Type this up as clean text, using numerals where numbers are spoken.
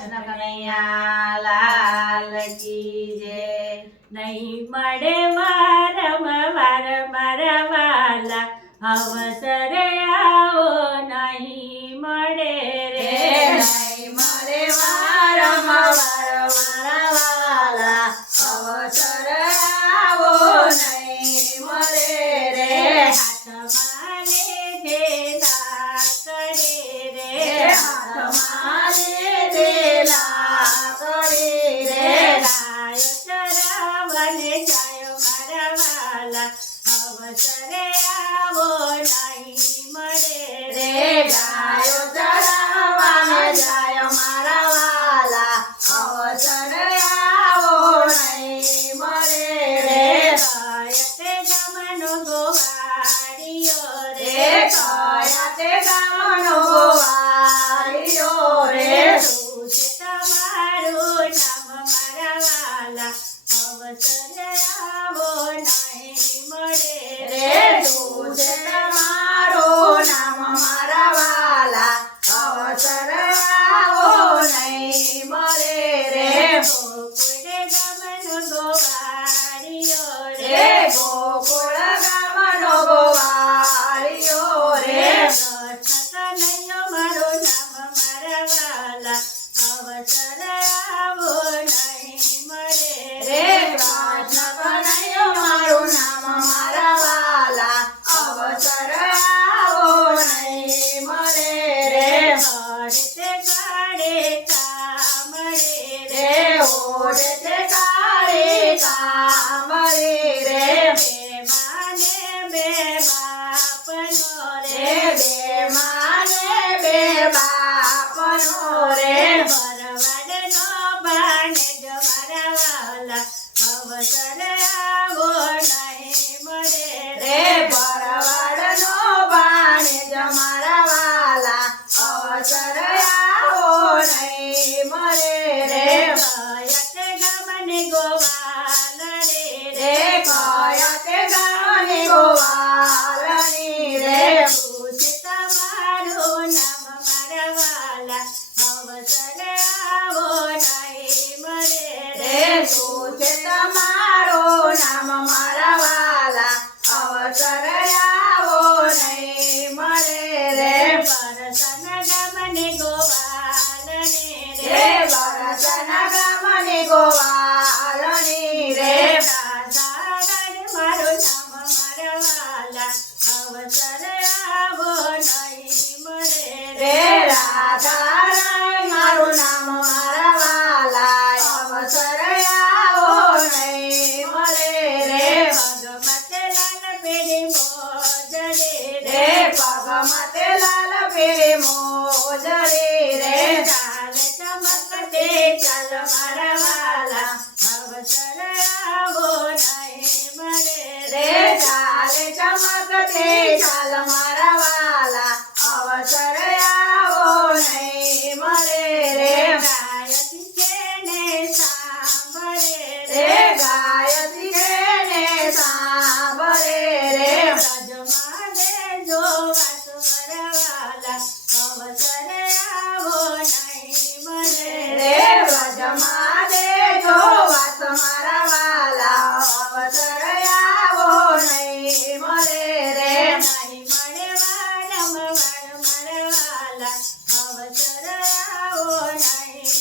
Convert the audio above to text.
કૃષ્ણ કનૈયા લાલ કી જય। નહીં મળે વારંવાર મારા વાલા અવસરે આવો નહીં મળે રે। નહીં મળે વારંવાર મારા વાલા અવસર આવો નહીં મળે રે। હાથમાં લીધેલા કરે રે। હાથમાં લીધેલા કરી રે। ગાયો ચરાવને જાયો મારા વાલા અવસરે આવો નહીં મળે રે રે। ગાયો ચરાવવાને જાય મારા વાલા અવસર આવો નહીં મળે રે। કયતે ગમનો ગોવાળિયો રે રે। કયા તે ગામનો ગોવાળિયો રે। શું છે તમારું નામ મારા વાલા અવસરે આવો નહીં મળે રે રે। શું છે તમારું નામ મારા વાલા અવસર આવો નહીં મળે રે। ગોકુળે ગમનો ગોવાળિયો રે રે। ગોકુળ ગામનો ગોવાળિયો રે। કૃષ્ણ કનૈયો મારું નામ મારા વાલા અવસર આવો નહીં મળે રે કૃષ્ણ કનૈયો મારું નામ મારા વાલા અવસર આવો નહીં મળે રે। પડતે કાળે કામળે રે રે। ઓઢે તે કાળી કામળી રે। બે માને બે બાપનો રે રે। બે માને બે બાપનો રે। ભરવાડનો ભાણેજ મારા વાલા અવસર આવો નહીં મળે રે રે। ભરવાડનો ભાણેજ મારા વાલા અવસર આવો નહીં મળે રે। કયતે ગમને ગોવાલ રે રે કયા તે ગામની ગોવાળણી રે। શું છે તમારું નામ મારા વાલા અવસર આવો નહીં મળે રે રે। શું છે તમારું નામ મારા વાલા અવસર આવો નહીં મળે રે। પરસન ગમને ગોવાલ રે રે। બરસના ગામની ગોવાળણી રે। સાગર મારું નામ મારા વાલા અવસર આવો નહીં મળે રે રે। રાધારાય મારું નામ મારા વાલા અવસર આવો નહીં મળે રે। પગમતે લાલ પેરી મોજરે રે રે। પગમાં તે લાલ પીળી મોજરી રે। ચાલે ચમકતે ચાલ મારા વાલા અવસર આવો નહીં મળે રે રે। ચાલે ચમકતે ચાલ મારા વાલા અવસર આવો નહીં મળે રે। ગાયત્રી કેને સાંભળે રે રે। ગાયત્રી કેને સાંભળે રે। રાજમાં દેજો વાસ મારા વાલા અવસર આવો નહીં મળે રે રે। વ્રજમાં દેજો વાસ મારા વાલા અવસર આવો નહીં મળે રે। નહીં મળે વારંવાર મારા વાલા અવસર આવો નહીં